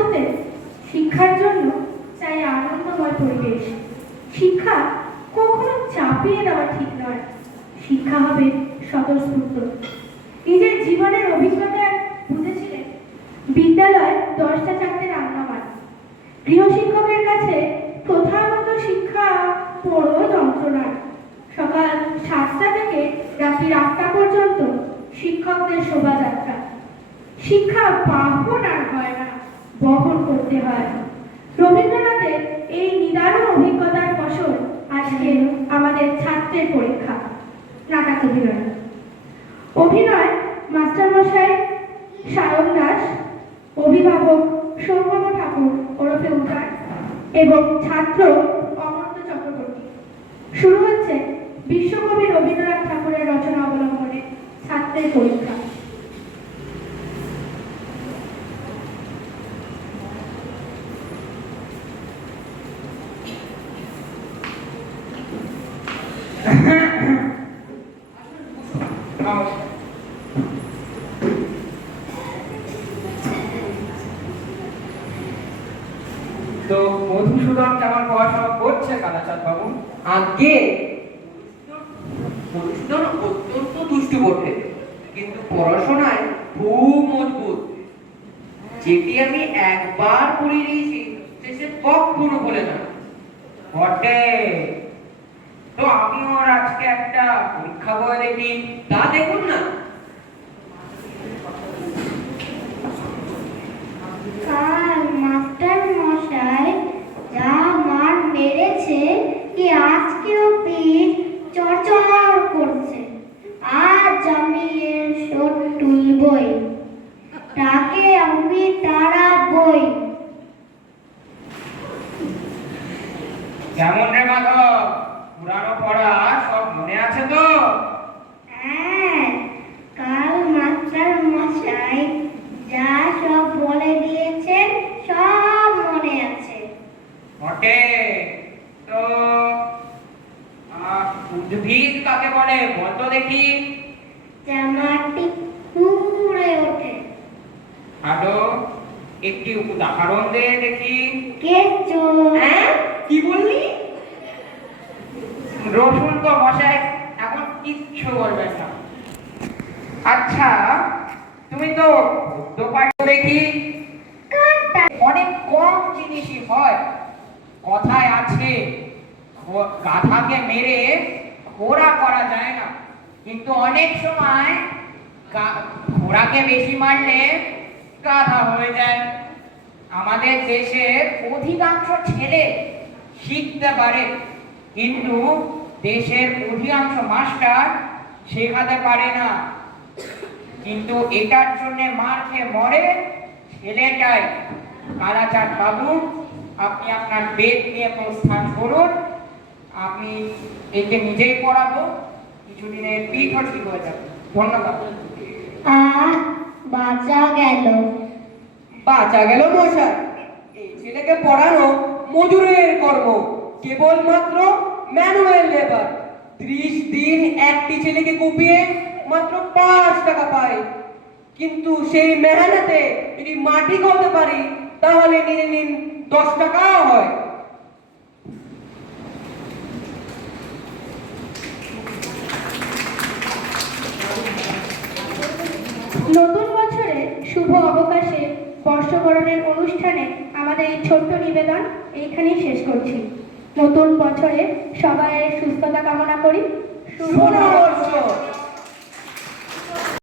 বলতে শিক্ষার জন্য চাই আনন্দময় পরিবেশ। শিক্ষা কখনো চাপিয়ে দেওয়া ঠিক নয়। শিক্ষা হবে স্বতঃস্ফূর্ত। নিজের জীবনের অভিজ্ঞতায় বুঝেছিলেন। বিদ্যালয় দশটা চারটে রান্নামান গৃহশিক্ষকের কাছে প্রথাগত শিক্ষা বড় যন্ত্রণার। সকাল সাতটা থেকে রাত্রি আটটা পর্যন্ত শিক্ষকদের শোভাযাত্রা। শিক্ষা বাহন আর হয় না। বহন করতে হয়। রবীন্দ্রনাথের এই নিদারুণ অভিজ্ঞতার ফসল আজকে আমাদের ছাত্রের পরীক্ষা। নাটক অভিনয়। অভিনয় মাস্টারমশাই সায়ন দাস, অভিভাবক সৌম্য ঠাকুর ওরফে উদার এবং ছাত্র অমর্ত্য চক্রবর্তী। শুরু হচ্ছে বিশ্বকবি রবীন্দ্রনাথ ঠাকুরের রচনা অবলম্বনে ছাত্রের পরীক্ষা। তো মধুসূদন কেমন পড়াশোনা করছে, কালাচাঁদ বাবু? আগে মধুসূদন অত্যন্ত দুষ্টু বটে, কিন্তু পড়াশোনায় খুব মজবুত। যেটি আমি একবার পড়ে দিয়েছি যে সে কখনো বলে না। বটে। তো আমি ওর আজকে একটা পরীক্ষা বই দেখি। তা দেখুন না। কাল মাস্টার মশাই যা মার মেরেছে কি আজকেও পিঠ চড়চড় করছে। আজ আমি এর শোধ তুলবই। তাকে আমি তাড়াবই। কেমন রে মাধব? পুরানো পড়া সব মনে আছে তো? হ্যাঁ কাল মাস্টার মশাই যা সব বলে দিয়েছেন সব মনে আছে। বটে। তো উদ্ভিদ কাকে বলে বলতো দেখি। জামাটি পুড়ে ওঠে। আরও একটি উদাহরণ দে দেখি। কেঁচো। হ্যাঁ? কি বললি? রসুন তো মশাই, এখন কিচ্ছু বলবে না। আচ্ছা তুমি তো গদ্য দেখি অনেক কম জিনিসই হয়। কথায় আছে গাধাকে মেরে ঘোড়া করা যায় না। কিন্তু অনেক সময় ঘোড়াকে বেশি মারলে গাধা হয়ে যায়। আমাদের দেশের অধিকাংশ ছেলে শিখতে পারে, কিন্তু দেশের অধিকাংশ মাস্টার শেখাতে পারে না। কিন্তু এটার জন্য মার খেয়ে মরে ছেলেটাই। কালাচাঁদ বাবু আপনি আপনার বেদ নিয়ে প্রস্থান করুন। আমি একে নিজেই পড়াবো। কিছুদিনের পিঠও ঠিক হয়ে যাবে। ধন্যবাদ। বাঁচা গেল। বাঁচা গেল মশাই। এই ছেলেকে পড়ানো মজুরের কর্ম। কেবলমাত্র ম্যানুয়াল লেবার। ত্রিশ দিন একটি ছেলেকে কুপিয়ে মাত্র পাঁচ টাকা পায়। কিন্তু সেই মেহনতে যদি মাটি করতে পারি, তাহলে নিয়ে নিন দশ টাকাও হয়। নতুন বছরে শুভ অবকাশে বর্ষবরণের অনুষ্ঠানে আমাদের এই ছোট্ট নিবেদন এইখানেই শেষ করছি। নতুন বছরে সবাই সুস্থতা কামনা করি। শুভ নববর্ষ।